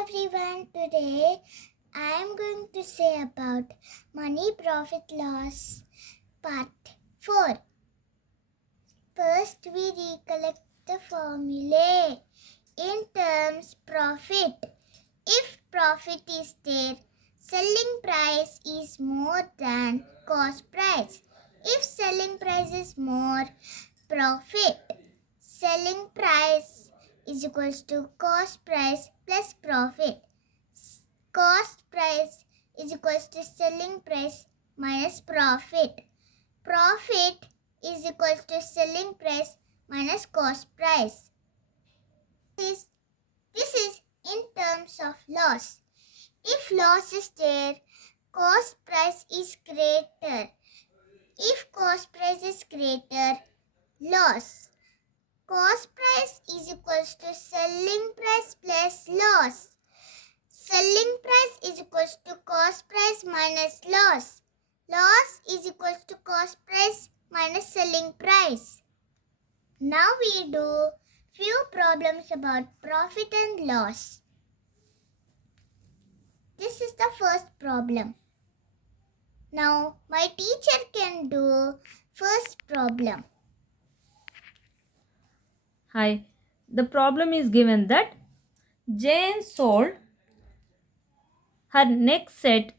everyone, today I am going to say about money, profit, loss part 4. First we recollect the formulae. In terms profit, if profit is there, selling price is more than cost price. If selling price is more, profit. Selling price is equals to cost price plus profit. Cost price is equals to selling price minus profit. Profit is equals to selling price minus cost price. This is in terms of loss. If loss is there, cost price is greater. If cost price is greater, loss. Cost price is equals to selling price plus loss. Selling price is equals to cost price minus loss. Loss is equals to cost price minus selling price. Now we do few problems about profit and loss. This is the first problem. Now my teacher can do first problem. Hi, the problem is given that Jane sold her next set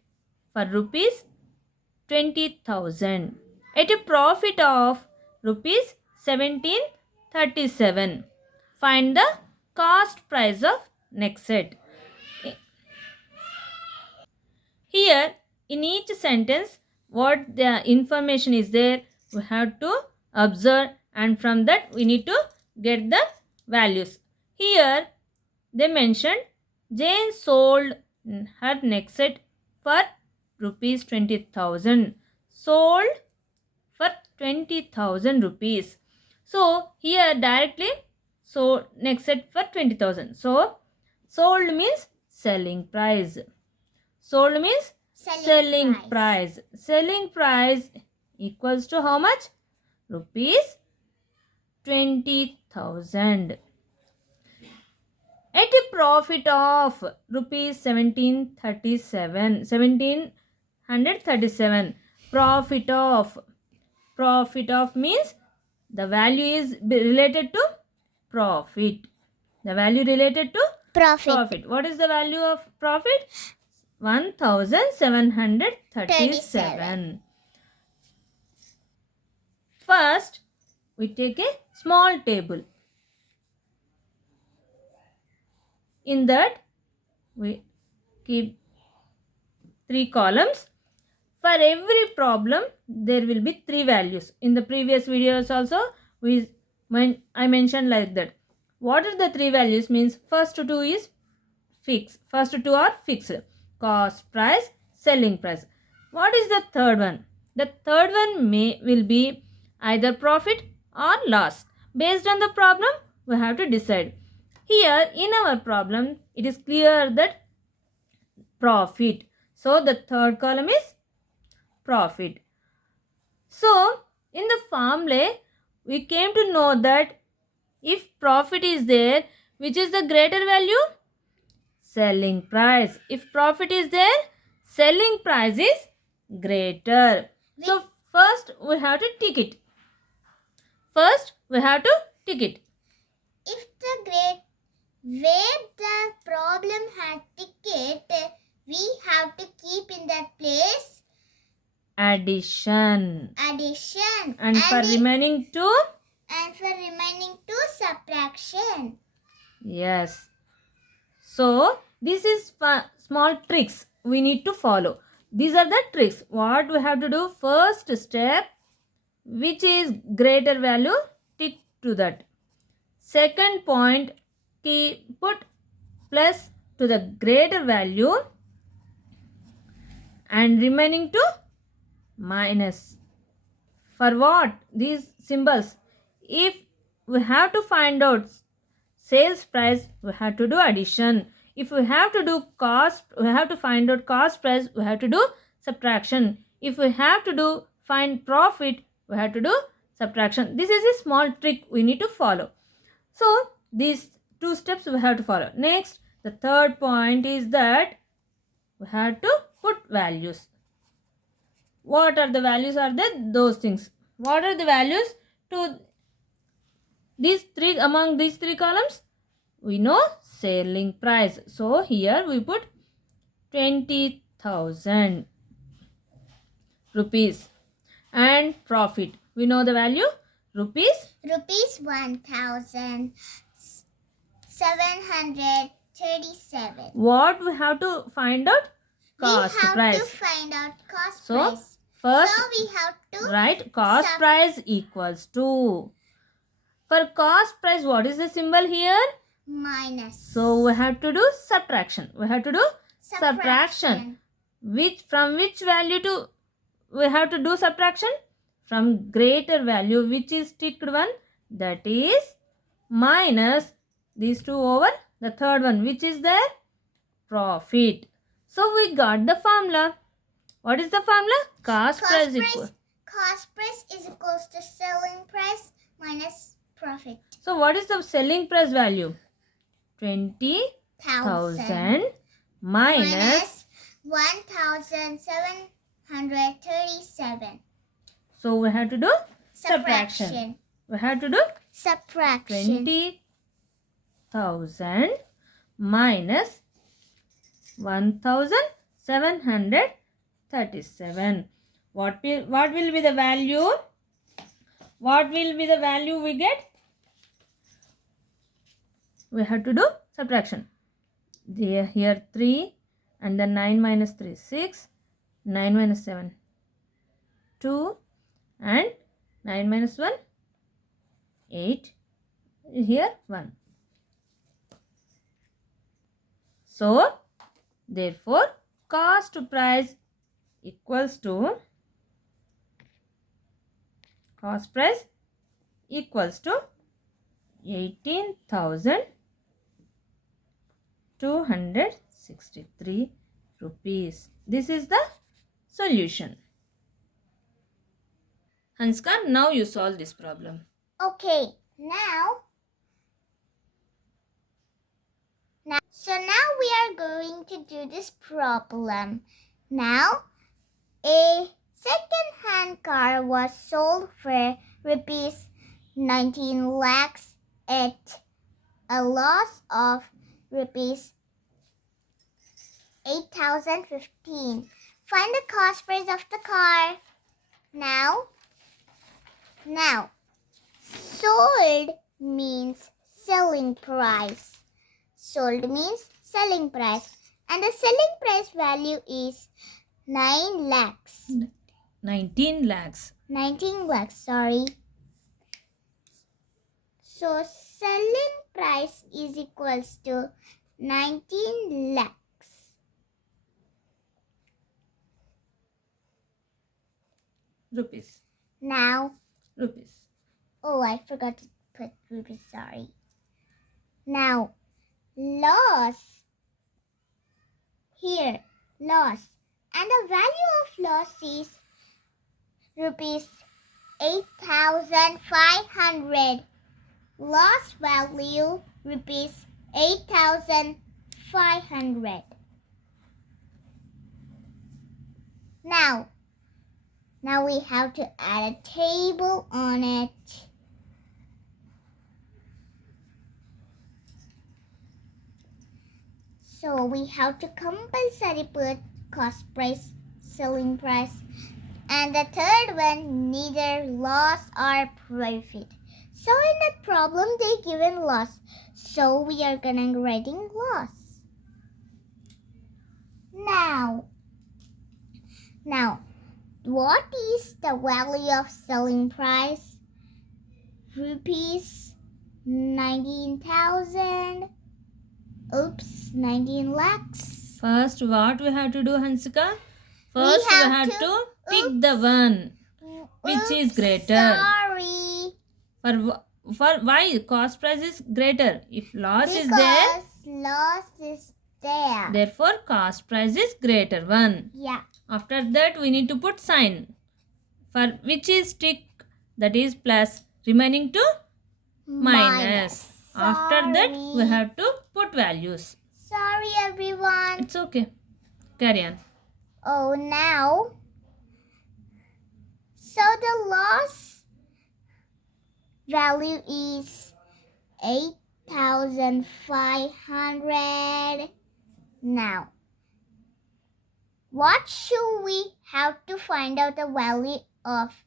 for rupees 20,000 at a profit of rupees 1737. Find the cost price of next set. Here, in each sentence, what the information is there, we have to observe, and from that we need to get the values. Here, they mentioned Jane sold her next set for rupees 20,000. Sold for 20,000 rupees. So, here directly, so next set for 20,000. So, sold means selling price. Sold means selling price. Selling price equals to how much? Rupees 20,000. At a profit of rupees 1737. Profit of means the value is related to profit. The value related to profit. What is the value of profit? 1737. First, we take a small table. In that, we keep 3 columns. For every problem, there will be 3 values. In the previous videos also, I mentioned like that. What are the 3 values? Means first 2 is fixed. First 2 are fixed. Cost price, selling price. What is the third one? The third one will be either profit or loss. Based on the problem, we have to decide. Here in our problem, it is clear that profit. So the third column is profit. So in the formula, we came to know that if profit is there, which is the greater value? Selling price. If profit is there, selling price is greater. So first we have to tick it. First we have to tick it. If where the problem had ticket, we have to keep in that place addition. And for remaining 2? And for remaining 2, subtraction. Yes. So, this is small tricks we need to follow. These are the tricks. What we have to do? First step, which is greater value, tick to that. Second point, put plus to the greater value and remaining to minus. For what? These symbols. If we have to find out sales price, we have to do addition. If we have to do cost, we have to find out cost price, we have to do subtraction. If we have to find profit, we have to do subtraction. This is a small trick we need to follow. So these 2 steps we have to follow. Next, The third point is that we have to put values. What are the values? Are there those things? What are the values to these three, among these three columns? We know selling price. So here we put 20,000 rupees. And profit, we know the value rupees 1,737. What we have to find out? Cost we have price. to find out cost So price. first, So we have to write cost price equals to. For cost price, what is the symbol here? Minus. So we have to do subtraction. We have to do subtraction. From which value to we have to do subtraction? From greater value, which is ticked one, that is minus these two over the third one, which is the profit. So we got the formula. What is the formula? Cost price equal. Cost price is equals to selling price minus profit. So what is the selling price value? 20,000 minus 1,737. So we have to do subtraction. We have to do subtraction. 20,000 minus 1,737. What will be the value? What will be the value we get? We have to do subtraction. Here 3 and then 9 minus 3 6, 9 minus 7 2 and 9 minus 1 8, here 1. So therefore cost price equals to 18,263 rupees. This is the solution. Hanska, now you solve this problem. Okay, so now we are going to do this problem. Now, a second-hand car was sold for rupees 19 lakhs at a loss of rupees 8,015. Find the cost price of the car. Now, sold means selling price. Sold means selling price. And the selling price value is 9 lakhs. 19 lakhs. 19 lakhs, sorry. So, selling price is equals to 19 lakhs. Rupees. Now, Rupees. oh, I forgot to put rupees, sorry. Now, loss. Here, loss. And the value of loss is rupees 8,500. Loss value rupees 8,500. Now we have to add a table on it. So we have to compulsory put cost price, selling price, and the third one neither loss or profit. So in that problem they given loss. So we are gonna writing loss. Now, what is the value of selling price? Rupees 19,000. Oops, 19 lakhs. First, what we have to do, Hansika? First, we have to pick the one which is greater. Sorry. For why cost price is greater? If loss is there. Because loss is there. Therefore, cost price is greater one. Yeah. After that, we need to put sign. For which is tick, that is plus. Remaining to minus. After that, we have to put values. Sorry, everyone. It's okay. Carry on. Oh, now. So the loss value is 8,500. Now, what should we have to find out the value of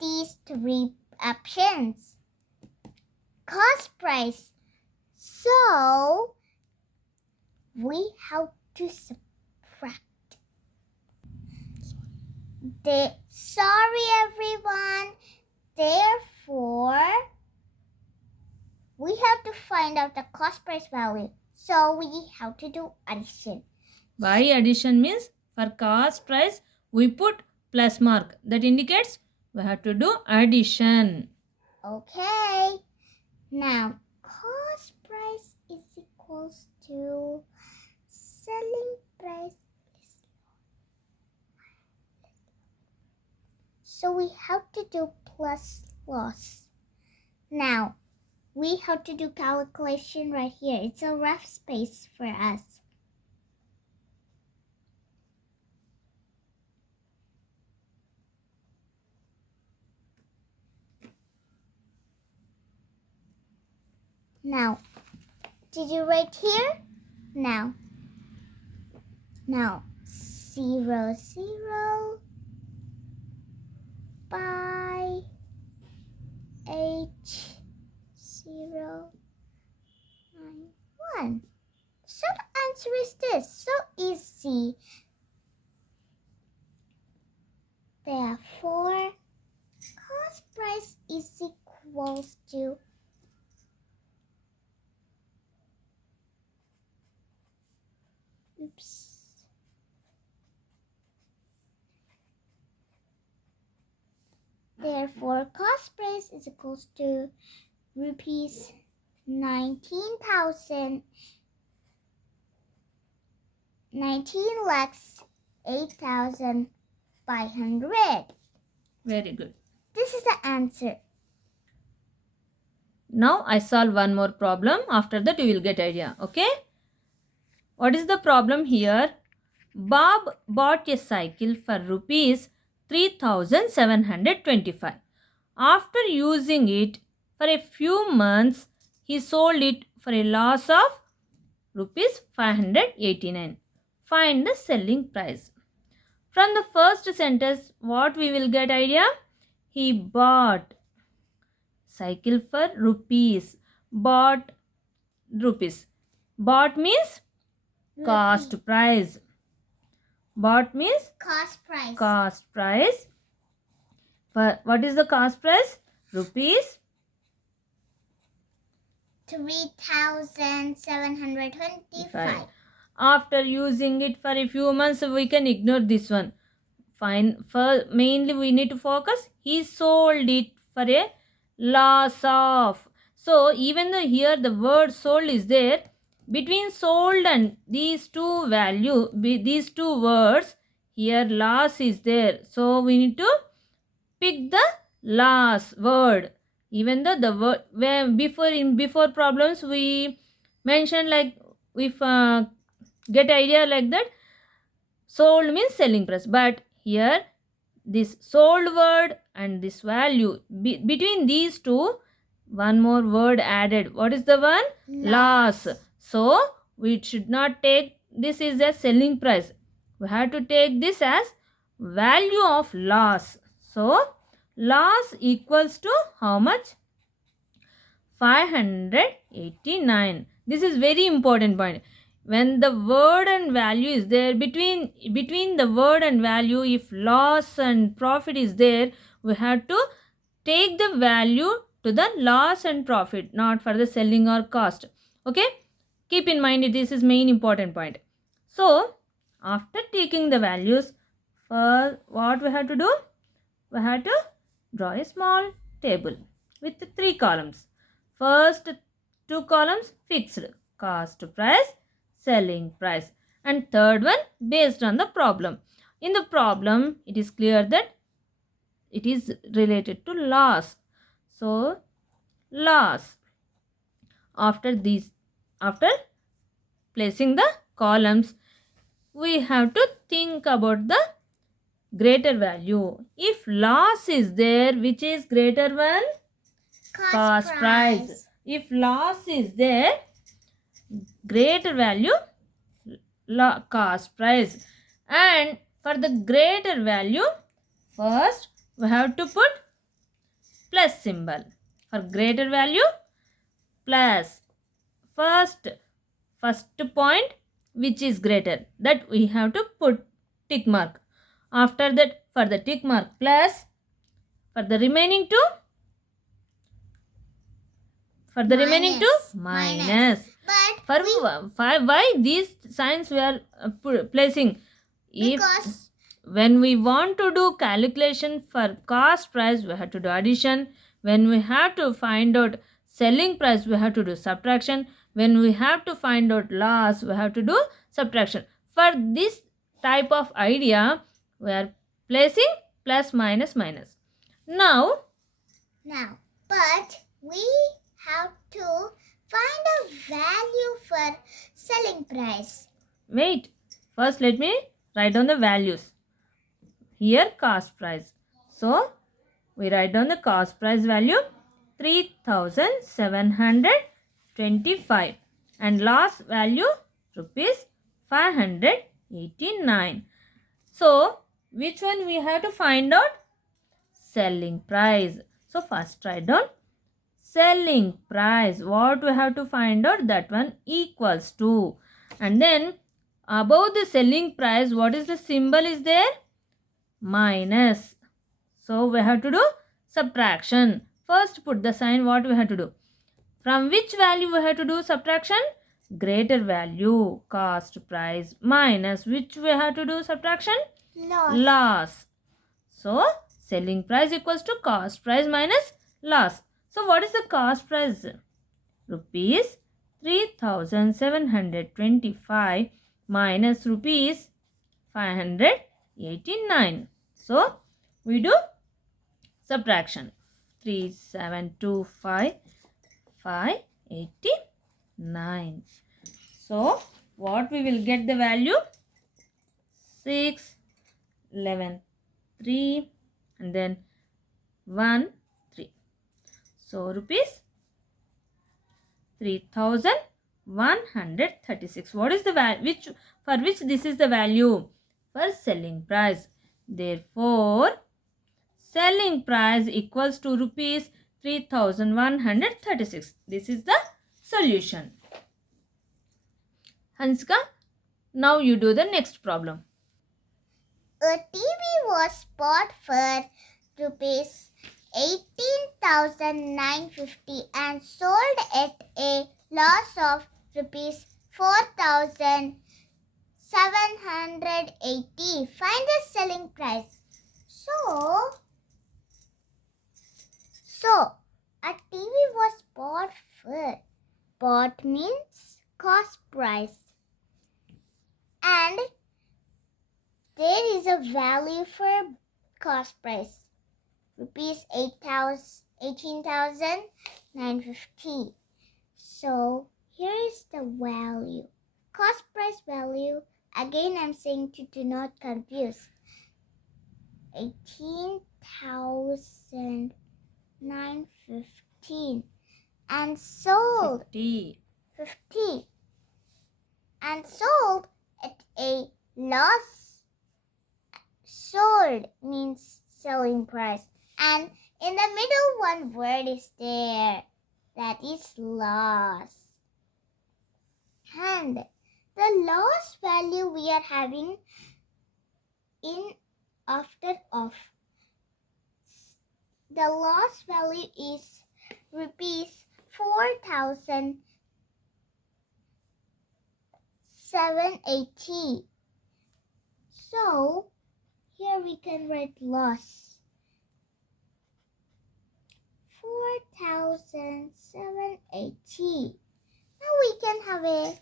these three options? Cost price. So, we have to subtract. Sorry, everyone. Therefore, we have to find out the cost price value. So, we have to do addition. By addition means for cost price we put plus mark. That indicates we have to do addition. Okay. Now, cost price is equals to selling price. So we have to do plus loss. Now, we have to do calculation right here. It's a rough space for us. Now, did you write here? Now, 0, 0 by 8, 0, 9, 1. So the answer is this. So easy. Therefore, cost price is equals to Therefore, cost price is equals to rupees 19,000, 19,08,500. Very good. This is the answer. Now I solve one more problem. After that you will get idea. Okay. What is the problem here? Bob bought a cycle for rupees 3,725. After using it for a few months, he sold it for a loss of rupees 589. Find the selling price. From the first sentence, what we will get idea? He bought cycle for rupees. Bought rupees. Bought means cost price. Bought means Cost price. cost price. What is the cost price? Rupees 3,725. After using it for a few months, we can ignore this one. Fine. Mainly we need to focus. He sold it for a loss of. So even though here the word sold is there, between sold and these two these two words, here loss is there. So we need to pick the last word. Even though the word where before problems we mentioned like if get idea like that, sold means selling price, but here this sold word and this value between these two one more word added. What is the one? Loss. So we should not take this is a selling price. We have to take this as value of loss. So loss equals to how much? 589. This is very important point. When the word and value is there, between the word and value, if loss and profit is there, we have to take the value to the loss and profit, not for the selling or cost. Okay, keep in mind this is main important point. So after taking the values, for what we have to do? We have to draw a small table with 3 columns. First 2 columns fixed, cost price, selling price, and third one based on the problem. In the problem it is clear that it is related to loss. So loss. After placing the columns, we have to think about the greater value. If loss is there, which is greater one? Cost price. If loss is there, greater value, cost price. And for the greater value, first we have to put plus symbol. For greater value, plus. First point which is greater, that we have to put tick mark. After that, for the tick mark, plus. For the remaining two, minus. But Why these signs we are placing? Because When we want to do calculation for cost price, we have to do addition. When we have to find out selling price, we have to do subtraction. When we have to find out loss, we have to do subtraction. For this type of idea, we are placing plus, minus, minus. Now, but we have to find a value for selling price. Wait. First, let me write down the values. Here, cost price. So, we write down the cost price value 3,725 and loss value rupees 589. So, which one we have to find out? Selling price. So, first write down selling price. What we have to find out? That one equals to. And then, above the selling price, what is the symbol is there? Minus. So, we have to do subtraction. First, put the sign. What we have to do? From which value we have to do subtraction? Greater value, cost price, minus which we have to do subtraction? Loss. So, selling price equals to cost price minus loss. So, what is the cost price? Rupees 3,725 minus rupees 589. So, we do subtraction. 3,725, 589. So, what we will get the value? 6, 11, 3 and then 1, 3. So, rupees 3,136. What is the value? For which this is the value? For selling price. Therefore, selling price equals to rupees 3,136. This is the solution. Hansika, now you do the next problem. A TV was bought for rupees 18,950 and sold at a loss of rupees 4,780. Find the selling price. So a TV was bought for. Bought means cost price. And there is a value for cost price. Rupees 18,950. So here is the value. Cost price value. Again, I'm saying to do not confuse. 18,915 and sold 50 and sold at a loss. Sold means selling price, and in the middle one word is there, that is loss. And the loss value we are having in after of. The loss value is rupees 4,780. So here we can write loss. 4,780. Now we can have a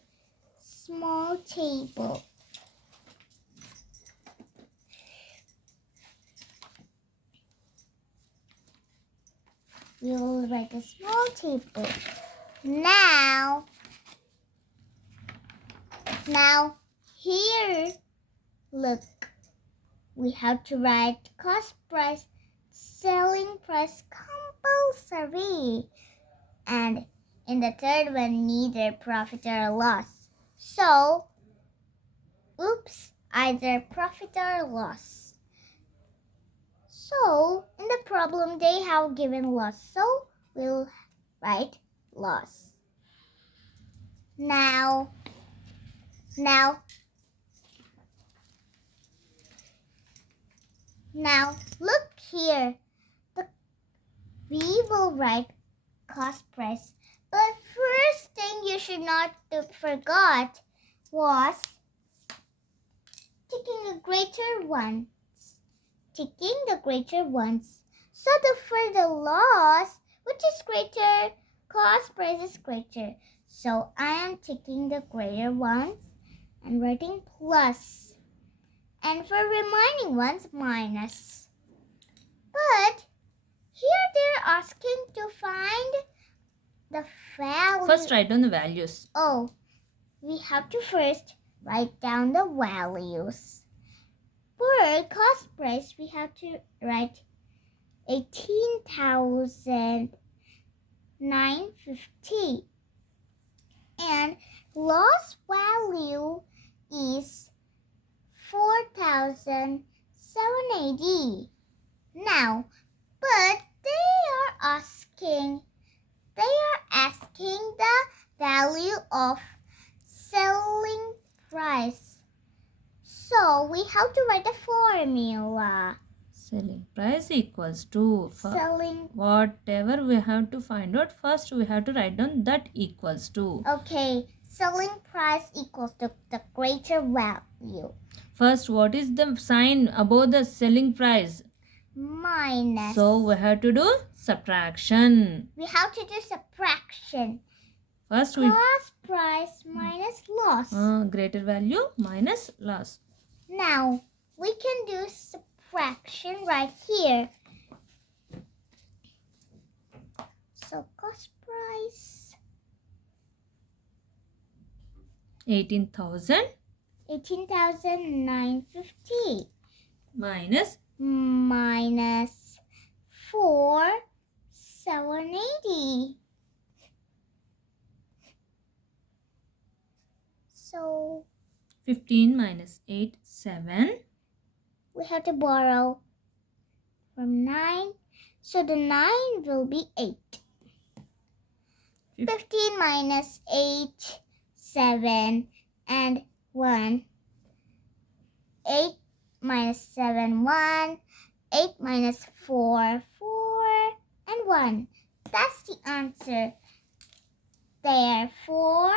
small table. We will write a small table. Now, Now here, look, we have to write cost price, selling price compulsory. And in the third one, neither profit or loss. So, oops, either profit or loss. So, in the problem, they have given loss. So, we'll write loss. Now, look here. We will write cost price. But first thing you should not forgot was ticking the greater ones. Ticking the greater ones. So for the loss, which is greater, cost price is greater. So I am ticking the greater ones and writing plus. And for remaining ones, minus. But here they're asking to find the value. First write down the values. Oh, we have to first write down the values. For cost price, we have to write 18,950. And loss value is 4,780. Now, but they are asking the value of selling price. So we have to write a formula. Selling price equals to Selling. Whatever we have to find out, first we have to write down that equals to. Okay, selling price equals to the greater value. First, what is the sign above the selling price? Minus. So we have to do subtraction. We have to do subtraction. First cost price minus loss. Greater value minus loss. Now we can do subtraction right here. So cost price 18,950 minus 4,780. So 15 minus 8, 7. We have to borrow from 9. So the 9 will be 8. 15 minus 8, 7 and 1. 8 minus 7, 1. 8 minus 4, 4 and 1. That's the answer. Therefore,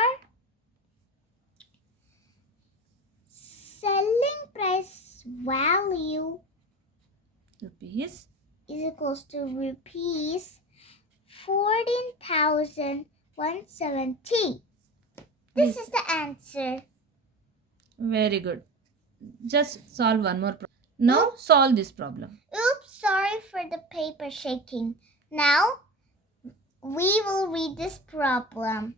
selling price value rupees is equals to rupees 14,170. This is the answer. Very good. Just solve one more problem. Now solve this problem. Oops, sorry for the paper shaking. Now we will read this problem.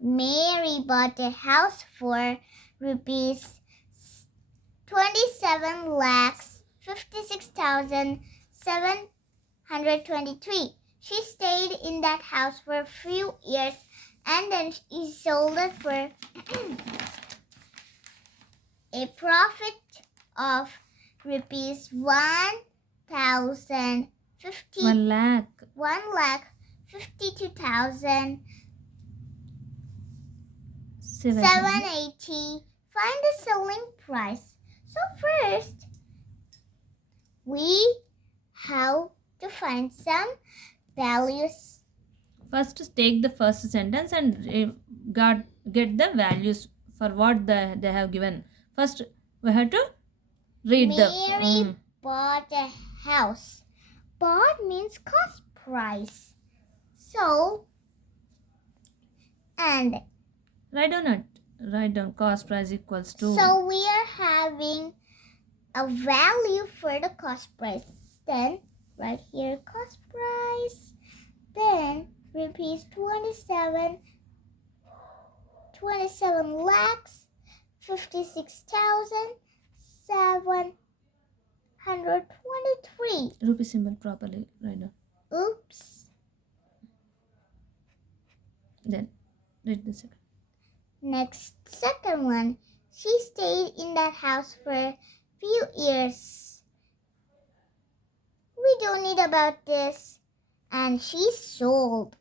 Mary bought a house for rupees 27,56,723. She stayed in that house for a few years and then she sold it for a profit of rupees 1,050. 1 lakh. 1,52,780. Find the selling price. So first, we have to find some values. First, take the first sentence and get the values for what they have given. First, we have to read Mary bought a house. Bought means cost price. So, and write down cost price equals to. So we are having a value for the cost price. Then right here cost price. Then rupees 27 lakhs 56,723. Rupee symbol properly right now. Oops. Then read the second. Next, second one. She stayed in that house for a few years. We don't need about this. And she sold.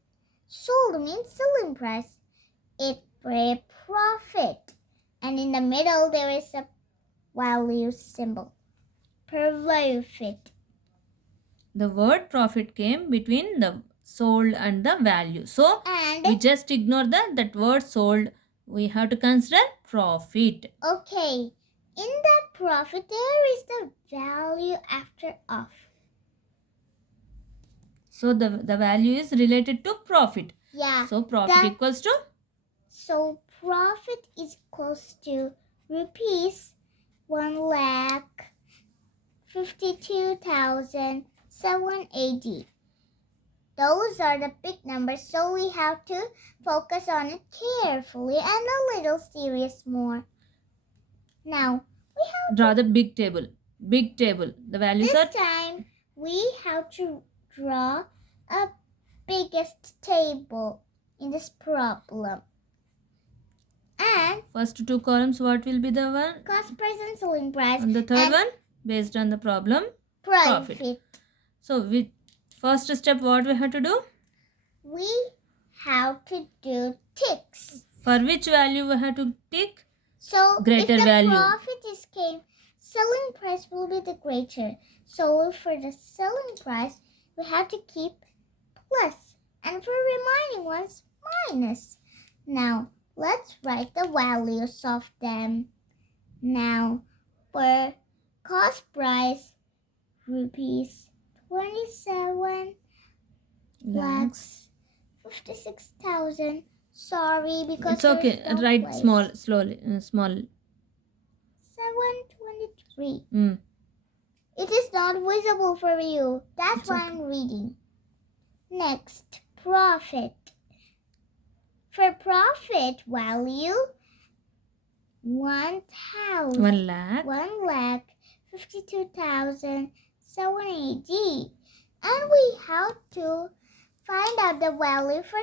Sold means selling price. It for a profit. And in the middle there is a value symbol. Profit. The word profit came between the sold and the value. So And we just ignore that word sold. We have to consider profit. okay, in that profit there is the value after off. So the value is related to profit. Yeah. So profit equals to? So profit is equals to rupees 1,52,780. Those are the big numbers, so we have to focus on it carefully and a little serious more. Now, we have draw the big table. Big table. The values this are? time we have to draw a biggest table in this problem. And first two columns, what will be the one? Cost price and selling price. And the third one, based on the problem, profit. So with first step, what we have to do? We have to do ticks. For which value we have to tick? So greater if the value. Profit is came, selling price will be the greater. So for the selling price, we have to keep plus. And for remaining ones, minus. Now, let's write the values of them. Now, for cost price, rupees 27 lakhs 56,000. Sorry, because it's okay. no Write place. slowly. Small. 723. Mm. It is not visible for you. That's It's why okay. I'm reading. Next, profit. For profit value, 1 lakh. 1,52,780. And we have to find out the value for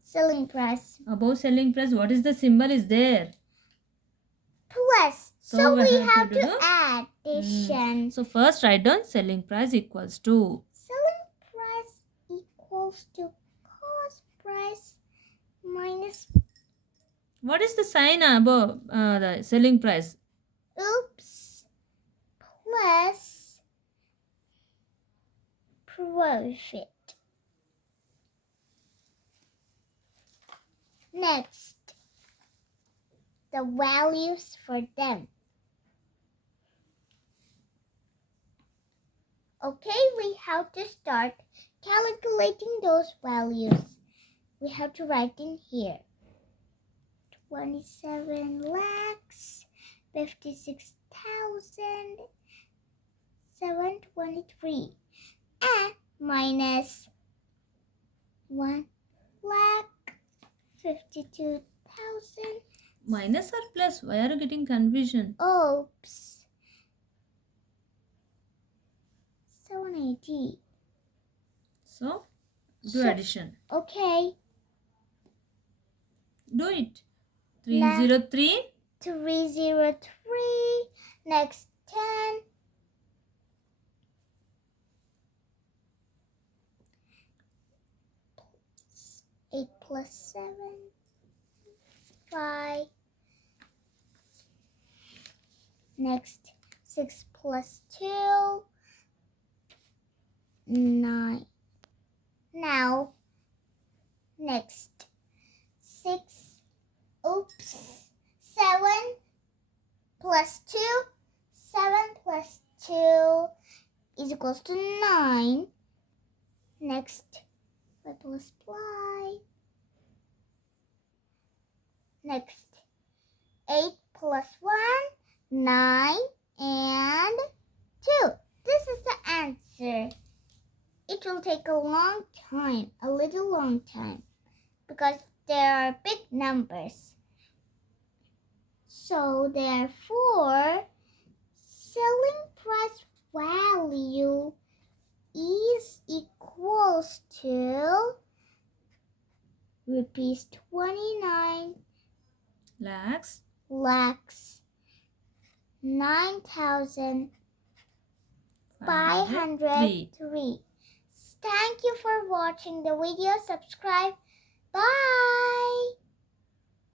selling price. Above selling price, what is the symbol is there? Plus. So we have to add addition. So first write down selling price equals to. Selling price equals to cost price minus. What is the sign above the selling price? Oops. Plus profit. Next, the values for them. Okay, we have to start calculating those values. We have to write in here. 27 lakhs 56,723 and minus 1,52,000. Minus or plus? Why are you getting confusion? Oops. 780. So do addition. Okay. Do it. 303. 303. Next 10. 8 plus 7. 5. Next 6 plus 2. 9. Now, next 6. Oops. 7 plus 2. 7 plus 2 is equals to 9. Next, multiply. Next, 8 plus 1, 9 and 2. This is the answer. It will take a long time, a little long time, because there are big numbers. So therefore, selling price value is equals to rupees 29 lakhs 9,503. Thank you for watching the video. Subscribe. Bye.